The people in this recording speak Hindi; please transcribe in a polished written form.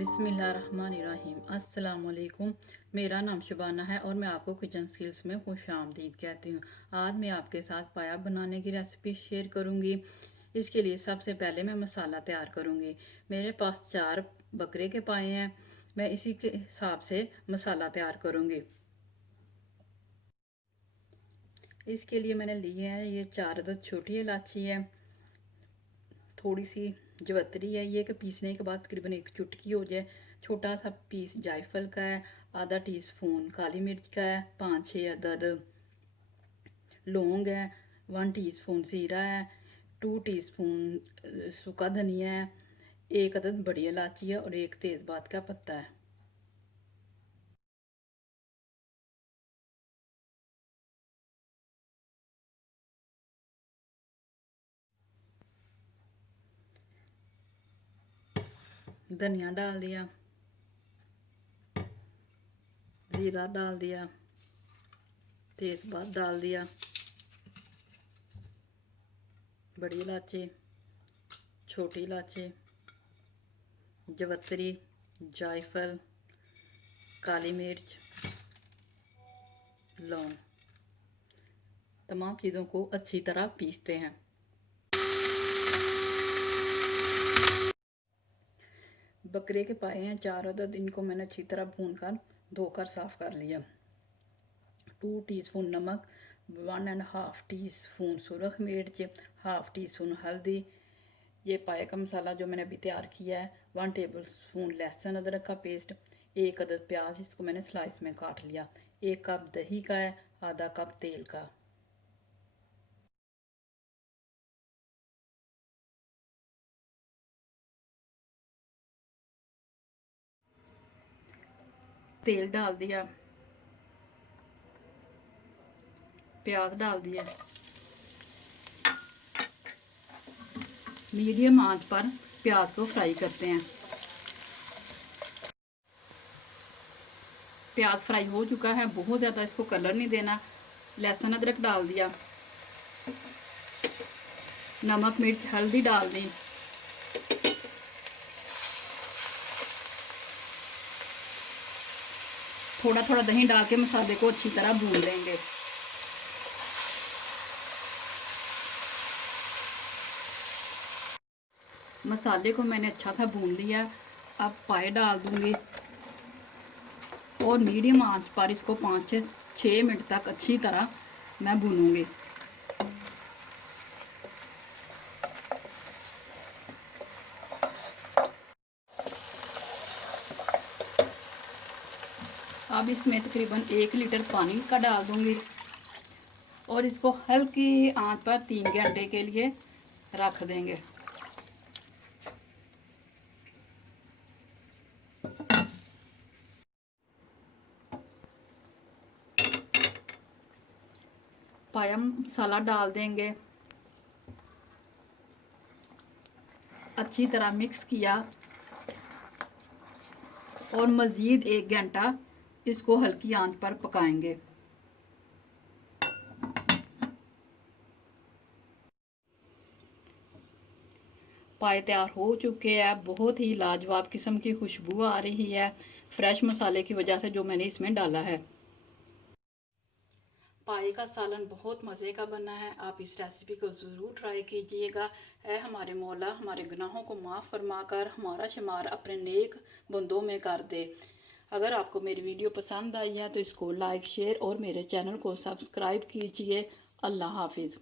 बिस्मिल्लाहिर्रहमानिर्रहीम। अस्सलाम वालेकुम। मेरा नाम शुबाना है और मैं आपको किचन स्किल्स में खुशामदीद कहती हूँ। आज मैं आपके साथ पाया बनाने की रेसिपी शेयर करूँगी। इसके लिए सबसे पहले मैं मसाला तैयार करूँगी। मेरे पास 4 बकरे के पाए हैं। मैं इसी के हिसाब से मसाला तैयार करूँगी। इसके लिए मैंने लिए हैं ये 4 अदद छोटी इलायची है, थोड़ी सी जवतरी है, ये कि पीसने के बाद तकरीबन 1 चुटकी हो जाए। छोटा सा पीस जायफल का है, आधा टीस्पून काली मिर्च का है, 5-6 अदद लौंग है, 1 टीस्पून ज़ीरा है, 2 टीस्पून सूखा धनिया है, 1 अदद बड़ी इलायची है और 1 तेज़पात का पत्ता है। धनिया डाल दिया, ज़ीरा डाल दिया, तेज़पात डाल दिया, बड़ी इलायची, छोटी इलायची, जवतरी, जायफल, काली मिर्च, लौंग, तमाम चीज़ों को अच्छी तरह पीसते हैं। बकरे के पाए हैं 4 अदद, इनको मैंने अच्छी तरह भूनकर धोकर साफ़ कर लिया। 2 टीस्पून नमक, 1.5 टीस्पून सुरख मिर्च, हाफ टी स्पून हल्दी। ये पाए का मसाला जो मैंने अभी तैयार किया है। 1 टेबल स्पून लहसुन अदरक का पेस्ट, 1 अदद प्याज, इसको मैंने स्लाइस में काट लिया। 1 कप दही का है, आधा कप तेल का। तेल डाल दिया, प्याज डाल दिया, मीडियम आंच पर प्याज को फ्राई करते हैं। प्याज फ्राई हो चुका है, बहुत ज़्यादा इसको कलर नहीं देना। लहसुन अदरक डाल दिया, नमक मिर्च हल्दी डाल दी, थोड़ा थोड़ा दही डाल के मसाले को अच्छी तरह भून लेंगे। मसाले को मैंने अच्छा सा भून लिया। अब पाए डाल दूंगी और मीडियम आंच पर इसको 5 से 6 मिनट तक अच्छी तरह मैं भूनूंगी। अब इसमें तकरीबन 1 लीटर पानी का डाल दूंगी और इसको हल्की आंच पर 3 घंटे के लिए रख देंगे। पाया मसाला डाल देंगे, अच्छी तरह मिक्स किया और मज़ीद 1 घंटा इसको हल्की आंच पर पकाएंगे। पाए तैयार हो चुके हैं। बहुत ही लाजवाब किस्म की खुशबू आ रही है फ्रेश मसाले की वजह से जो मैंने इसमें डाला है। पाए का सालन बहुत मज़े का बना है। आप इस रेसिपी को ज़रूर ट्राई कीजिएगा। है हमारे मौला हमारे गुनाहों को माफ़ फरमा कर हमारा शुमार अपने नेक बंदों में कर दे। अगर आपको मेरी वीडियो पसंद आई है तो इसको लाइक शेयर और मेरे चैनल को सब्सक्राइब कीजिए। अल्लाह हाफिज़।